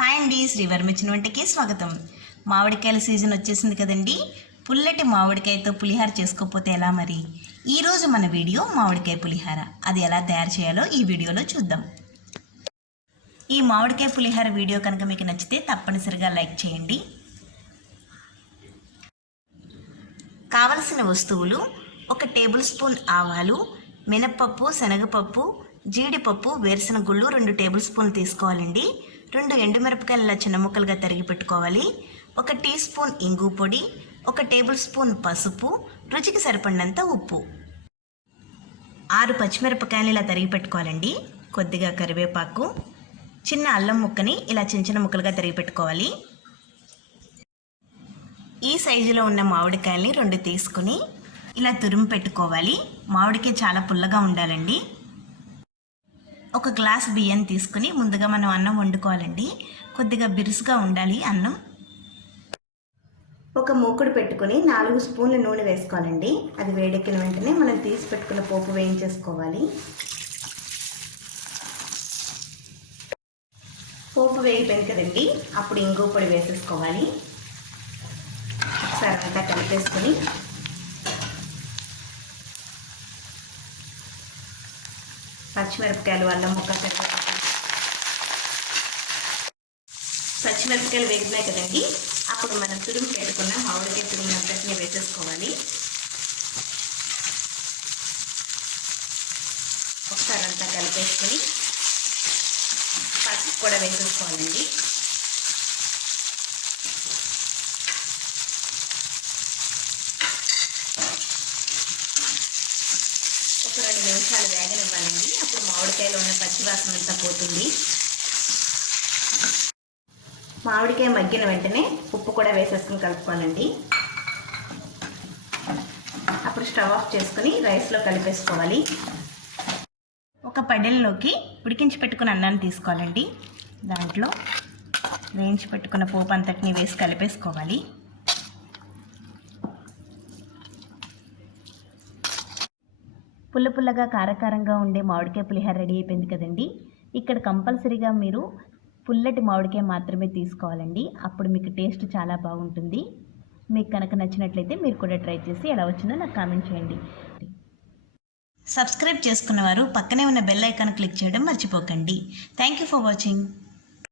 Hi అండి, శ్రీవర్మిచిన వంటకి స్వాగతం. మామిడికాయల సీజన్ వచ్చేసింది కదండి. పుల్లటి మామిడికాయతో పులిహార చేసుకోకపోతే ఎలా మరి? ఈరోజు మన వీడియో మామిడికాయ పులిహార. అది ఎలా తయారు చేయాలో ఈ వీడియోలో చూద్దాం. ఈ మామిడికాయ పులిహార వీడియో కనుక మీకు నచ్చితే తప్పనిసరిగా లైక్ చేయండి. కావలసిన వస్తువులు: 1 టేబుల్ స్పూన్ ఆవాలు, మినప్పప్పు, శనగపప్పు, జీడిపప్పు, వేరుశనగ గుళ్ళు 2 టేబుల్ స్పూన్లు తీసుకోవాలండి. 2 ఎండుమిరపకాయల చిన్న ముక్కలుగా తరిగి పెట్టుకోవాలి. 1 టీ స్పూన్ ఇంగు పొడి, 1 టేబుల్ స్పూన్ పసుపు, రుచికి సరిపడినంత ఉప్పు. 6 పచ్చిమిరపకాయలు ఇలా తరిగి పెట్టుకోవాలండి. కొద్దిగా కరివేపాకు, చిన్న అల్లం ముక్కని ఇలా చిన్న చిన్న ముక్కలుగా తరిగి పెట్టుకోవాలి. ఈ సైజులో ఉన్న మామిడికాయల్ని 2 తీసుకుని ఇలా తురిమి పెట్టుకోవాలి. మామిడికాయ చాలా పుల్లగా ఉండాలండి. 1 గ్లాస్ బియ్యం తీసుకుని ముందుగా మనం అన్నం వండుకోవాలండి. కొద్దిగా బిరుసుగా ఉండాలి అన్నం. 1 మూకుడు పెట్టుకుని 4 స్పూన్ల నూనె వేసుకోవాలండి. అది వేడెక్కిన వెంటనే మనం తీసి పెట్టుకున్న పోపు వేయించేసుకోవాలి. పోపు వేగిపోయింది కదండి, అప్పుడు ఇంగు పొడి వేసేసుకోవాలి. ఒకసారి అంతా కలిపేసుకొని పచ్చిమిరపకాయలు, అల్లం ముక్క, పచ్చిమిరపకాయలు వేగుతున్నాయి కదండి, అప్పుడు మనం తురిమి పెట్టుకున్న మామిడికాయ తురిమినంతటిని వేసేసుకోవాలి. ఒకసారి అంతా కలిపేసుకొని పసుపు కూడా వేసేసుకోవాలండి. ఒక 2 నిమిషాలు వేగనివ్వాలండి. అప్పుడు మామిడికాయలో ఉన్న పచ్చివాసన అంతా పోతుంది. మామిడికాయ మగ్గిన వెంటనే ఉప్పు కూడా వేసేసుకుని కలుపుకోవాలండి. అప్పుడు స్టవ్ ఆఫ్ చేసుకుని రైస్లో కలిపేసుకోవాలి. ఒక పడెల్లోకి ఉడికించి పెట్టుకున్న అన్నాన్ని తీసుకోవాలండి. దాంట్లో వేయించి పెట్టుకున్న పోపు అంతటిని వేసి కలిపేసుకోవాలి. పుల్ల పుల్లగా కారకారంగా ఉండే మామిడికాయ పులిహార రెడీ అయిపోయింది కదండి. ఇక్కడ కంపల్సరీగా మీరు పుల్లటి మామిడికాయ మాత్రమే తీసుకోవాలండి. అప్పుడు మీకు టేస్ట్ చాలా బాగుంటుంది. మీకు కనుక నచ్చినట్లయితే మీరు కూడా ట్రై చేసి ఎలా వచ్చిందో నాకు కామెంట్ చేయండి. సబ్స్క్రైబ్ చేసుకున్నవారు పక్కనే ఉన్న బెల్ ఐకాన్ క్లిక్ చేయడం మర్చిపోకండి. Thank you for watching.